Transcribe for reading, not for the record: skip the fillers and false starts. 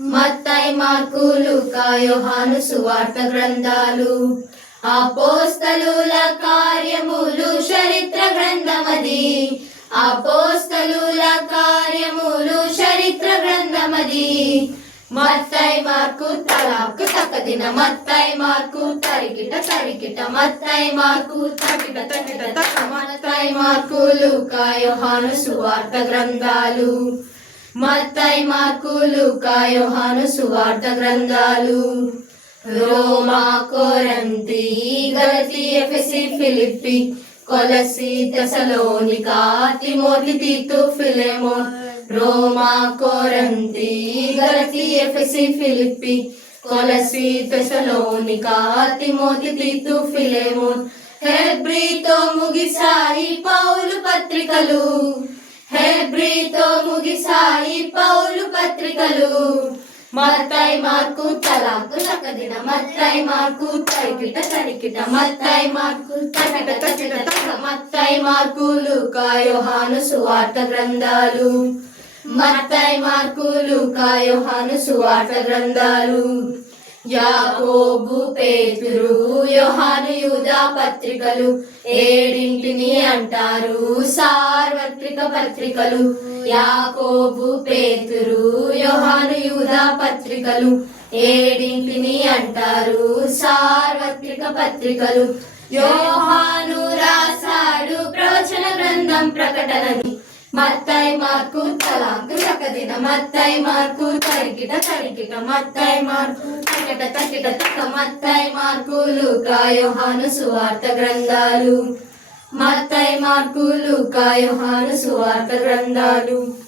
మత్తయి, mark, లూకా, యోహాను సువార్త గ్రంథాలు. అపోస్తలుల కార్యములు చరిత్ర గ్రంథమది. అపోస్తలుల కార్యములు చరిత్ర గ్రంథమది. మత్తయి, మార్కు తలాకు తక్కదిన. మత్తయి, మార్కు తరికిట తరికిట. మత్తయి, మార్కు తకిట తకిట తక. మత్తయి, మార్కు, లూకా, యోహాను సువార్త గ్రంథాలు. మత్తయి, మార్కు, లూకా, యోహాను సువార్త గ్రంథాలు. రోమా, కొరింథీ, గలతీ, ఎఫెసీ, ఫిలిప్పీ, కొలసీ, తెసలోనికా, తిమోతి, తీతు, ఫిలెమోన్. రోమా, కొరింథీ, గలతీ, ఎఫెసీ, ఫిలిప్పీ, కొలసీ, తెసలోనికా, తిమోతి, తీతు, ఫిలెమోన్. హెబ్రీతో ముగిసాయి పౌలు పత్రికలు. హెబ్రీతో ముగిసాయి పౌలు పత్రికలు. మత్తయి, మార్కు తలాకు తక్కదిన. మత్తయి, మార్కు తరికిట తరికిట. మత్తయి, మార్కు తకిట తకిట తక. మత్తయి, మార్కు, లూకా, యోహాను సువార్త గ్రంథాలు. మత్తయి, మార్కు, లూకా, యోహాను సువార్త గ్రంథాలు. యాకోబు, పేతురు, యోహాను, యూదా పత్రికలు ఏడింటిని అంటారు సార్వత్రిక పత్రికలు. యాకోబు, పేతురు, యోహాను, యూదా పత్రికలు ఏడింటిని అంటారు సార్వత్రిక పత్రికలు. యోహాను రాశాడు ప్రవచన గ్రంథం, ప్రకటనని. మత్తయి, మార్కు తలాకు తక్కదిన. మత్తయి, మార్కు తరికిట తరికిట. మత్తయి, మార్కు తకిట తకిట తక. మత్తయి, మార్కు, లూకా, యోహాను సువార్త గ్రంథాలు. మత్తయి, మార్కు, లూకా, యోహాను సువార్త గ్రంథాలు.